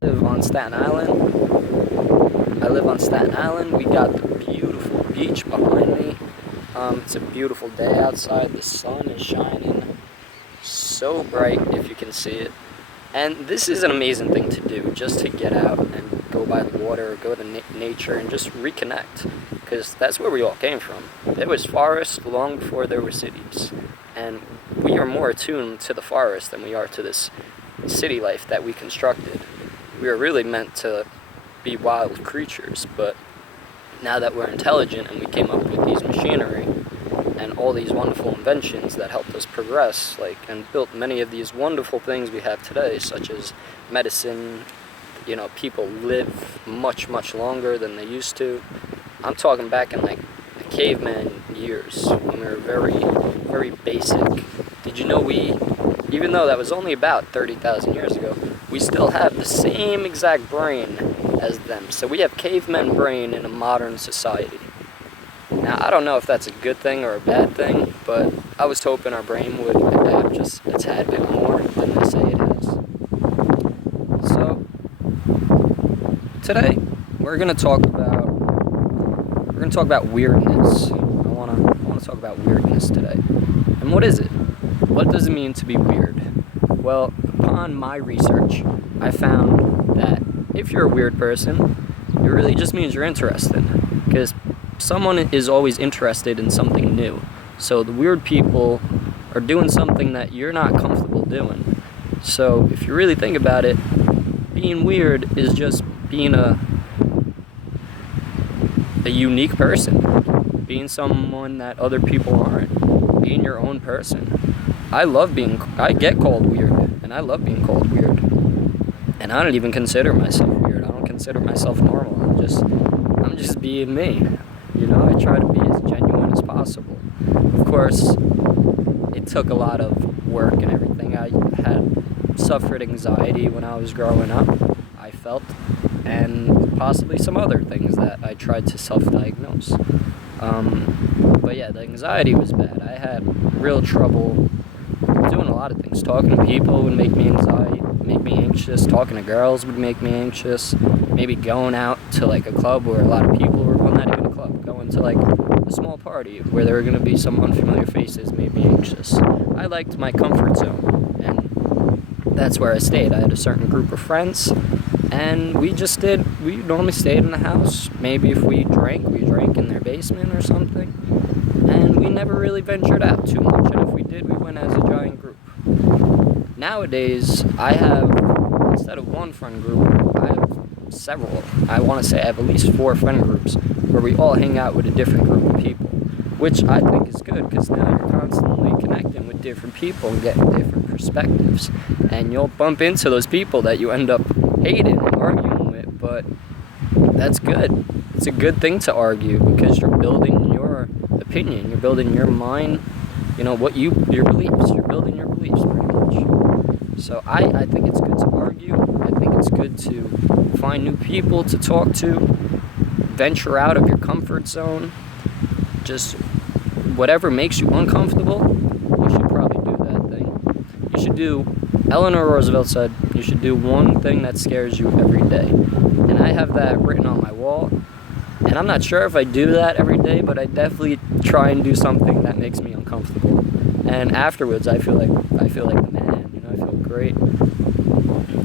live on Staten Island. I live on Staten Island. We got the beautiful beach behind me. It's a beautiful day outside. The sun is shining so bright if you can see it. And this is an amazing thing to do, just to get out and go by the water or go to nature and just reconnect. Because that's where we all came from. There was forest long before there were cities. And we are more attuned to the forest than we are to this city life that we constructed. We are really meant to be wild creatures, but now that we're intelligent and we came up with these machinery and all these wonderful inventions that helped us progress, and built many of these wonderful things we have today, such as medicine. People live much, much longer than they used to. I'm talking back in the caveman years when we were very, very basic. Did you know even though that was only about 30,000 years ago, we still have the same exact brain as them. So we have caveman brain in a modern society. Now, I don't know if that's a good thing or a bad thing, but I was hoping our brain would adapt just a tad bit more than they say it has. So, today, we're gonna talk about weirdness. I wanna talk about weirdness today. And what is it? What does it mean to be weird? Well, upon my research, I found that if you're a weird person, it really just means you're interested. Because someone is always interested in something new. So the weird people are doing something that you're not comfortable doing. So if you really think about it, being weird is just being a unique person. Being someone that other people aren't. Being your own person. I get called weird, and I love being called weird. And I don't even consider myself weird. I don't consider myself normal. I'm just being me. I try to be as genuine as possible. Of course, it took a lot of work and everything. I had suffered anxiety when I was growing up, I felt, and possibly some other things that I tried to self-diagnose. But yeah, the anxiety was bad. I had real trouble doing a lot of things. Talking to people would make me anxious. Talking to girls would make me anxious. Maybe going out to a club where a lot of people were, well, not even a club, going to a small party where there were going to be some unfamiliar faces made me anxious. I liked my comfort zone, and that's where I stayed. I had a certain group of friends, and we normally stayed in the house. Maybe if we drank in their basement or something, and we never really ventured out too much, and if we did, we went as a giant group. Nowadays, I have, instead of one friend group, I have several. I want to say I have at least 4 friend groups where we all hang out with a different group of people, which I think is good because now you're constantly connecting with different people and getting different perspectives, and you'll bump into those people that you end up hating and arguing with, but that's good. It's a good thing to argue because you're building your opinion, you're building your mind, your beliefs, you're building your beliefs pretty much. So I think it's good to argue. I think it's good to find new people to talk to, venture out of your comfort zone. Just whatever makes you uncomfortable, you should probably do that thing. You should do, Eleanor Roosevelt said, you should do one thing that scares you every day. And I have that written on my wall. And I'm not sure if I do that every day, but I definitely try and do something that makes me uncomfortable. And afterwards, I feel like the man. I feel great.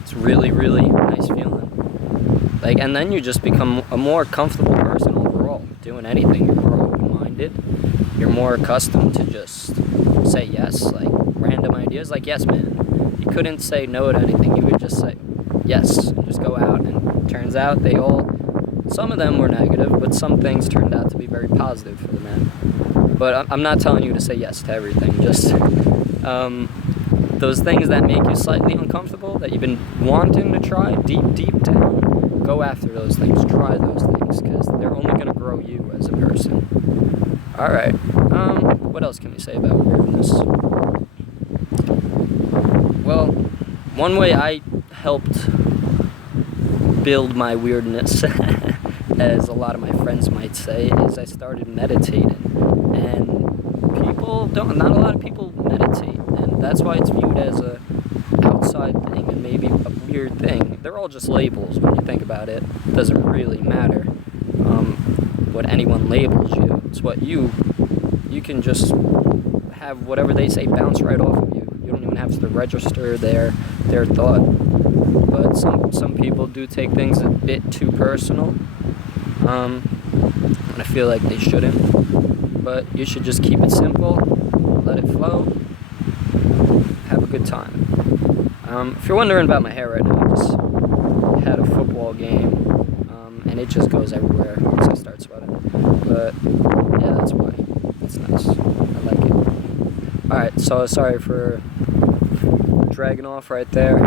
It's really, really nice feeling. And then you just become a more comfortable person overall, doing anything. You're more open-minded. You're more accustomed to just say yes, random ideas. Yes, man. You couldn't say no to anything. You would just say yes and just go out. And it turns out some of them were negative, but some things turned out to be very positive for the man. But I'm not telling you to say yes to everything. Just those things that make you slightly uncomfortable, that you've been wanting to try deep down, go after those things. Try those things, because they're only going to grow you as a person. Alright, what else can we say about weirdness? Well, one way I helped build my weirdness, as a lot of my friends might say, is I started meditating. And not a lot of people meditate, and that's why it's viewed as a outside thing and maybe a weird thing. they're all just labels when you think about it. It doesn't really matter what anyone labels you. It's what you can just have whatever they say bounce right off of you. You don't even have to register their thought. But some people do take things a bit too personal. And I feel like they shouldn't. But you should just keep it simple, let it flow, have a good time. If you're wondering about my hair right now, I just had a football game, and it just goes everywhere once I start sweating. But yeah, that's why. It's nice. I like it. Alright, so sorry for dragging off right there.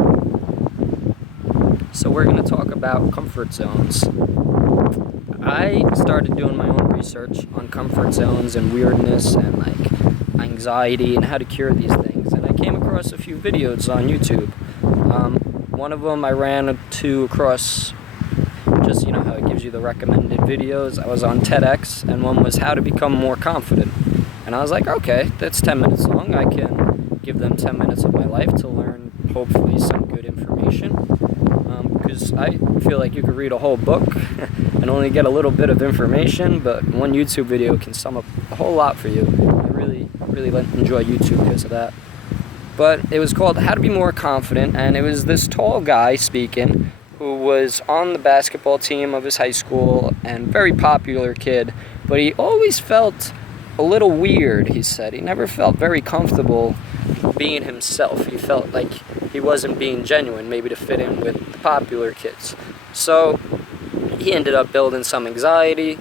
So we're going to talk about comfort zones. I started doing my own research on comfort zones and weirdness and like anxiety and how to cure these things. And I came across a few videos on YouTube. One of them I ran across just, how it gives you the recommended videos. I was on TEDx, and one was how to become more confident. And I was like, okay, that's 10 minutes long. I can give them 10 minutes of my life to learn, hopefully, some good information. Because I feel like you could read a whole book and only get a little bit of information, but one YouTube video can sum up a whole lot for you. I really enjoy YouTube because of that. But it was called How to Be More Confident, and it was this tall guy speaking who was on the basketball team of his high school and very popular kid, but he always felt a little weird, he said. He never felt very comfortable being himself. He felt like he wasn't being genuine, maybe to fit in with the popular kids. So he ended up building some anxiety,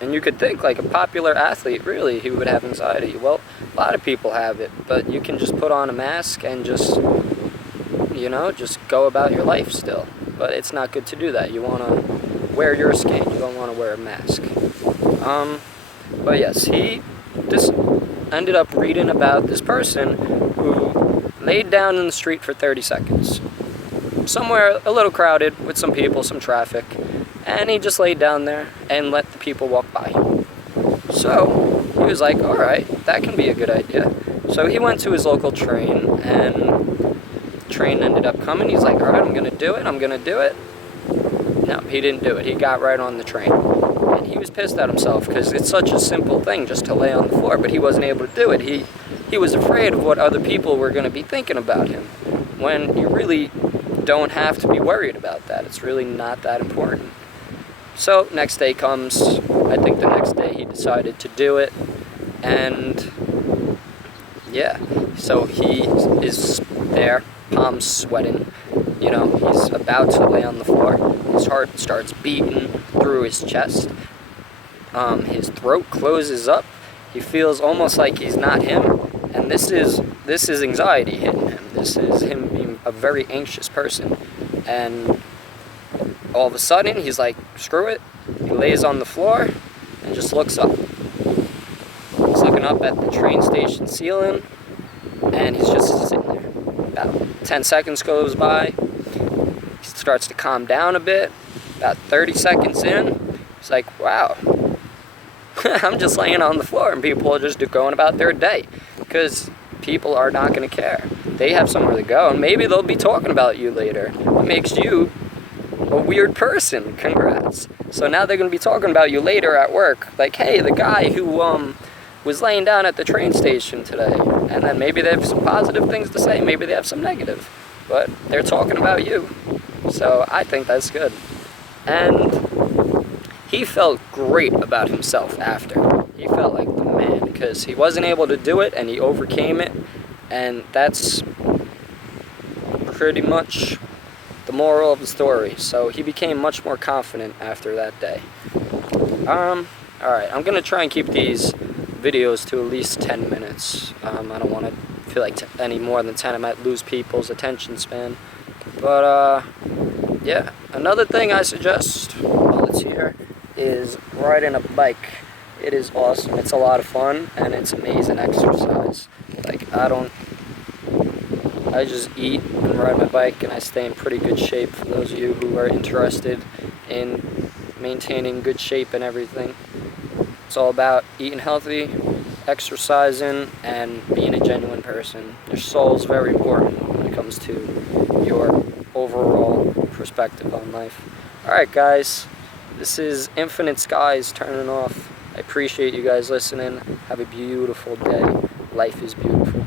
and you could think like a popular athlete, really, he would have anxiety. Well, a lot of people have it, but you can just put on a mask and just go about your life still. But it's not good to do that. You want to wear your skin. You don't want to wear a mask. But yes, he just ended up reading about this person who laid down in the street for 30 seconds. Somewhere a little crowded with some people, some traffic. And he just laid down there and let the people walk by him. So he was like, all right, that can be a good idea. So he went to his local train, and train ended up coming. He's like, all right, I'm gonna do it. No, he didn't do it. He got right on the train, and he was pissed at himself because it's such a simple thing just to lay on the floor, but he wasn't able to do it. He was afraid of what other people were going to be thinking about him, when you really don't have to be worried about that. It's really not that important. So next day comes. I think the next day he decided to do it, and yeah, so he is there, palms sweating, he's about to lay on the floor. His heart starts beating through his chest. His throat closes up. He feels almost like he's not him, and this is anxiety hitting him. This is him being a very anxious person, and all of a sudden he's like, screw it. He lays on the floor and just looks up. He's looking up at the train station ceiling, and he's just sitting there. About 10 seconds goes by. He starts to calm down a bit. About 30 seconds in, he's like, wow, I'm just laying on the floor, and people are just going about their day, because people are not going to care. They have somewhere to go, and maybe they'll be talking about you later. What makes you a weird person? Congrats. So now they're going to be talking about you later at work, like, hey, the guy who was laying down at the train station today. And then maybe they have some positive things to say, maybe they have some negative, but they're talking about you. So I think that's good. And he felt great about himself after. He felt like the man, because he wasn't able to do it and he overcame it, and that's pretty much the moral of the story. So he became much more confident after that day. Alright, I'm gonna try and keep these videos to at least 10 minutes. I don't want to feel like any more than 10 I might lose people's attention span. But yeah, another thing I suggest while it's here is riding a bike. It is awesome. It's a lot of fun, and it's amazing exercise. Like, I just eat and ride my bike, and I stay in pretty good shape, for those of you who are interested in maintaining good shape and everything. It's all about eating healthy, exercising, and being a genuine person. Your soul is very important when it comes to your overall perspective on life. Alright guys, this is Infinite Skies turning off. I appreciate you guys listening. Have a beautiful day. Life is beautiful.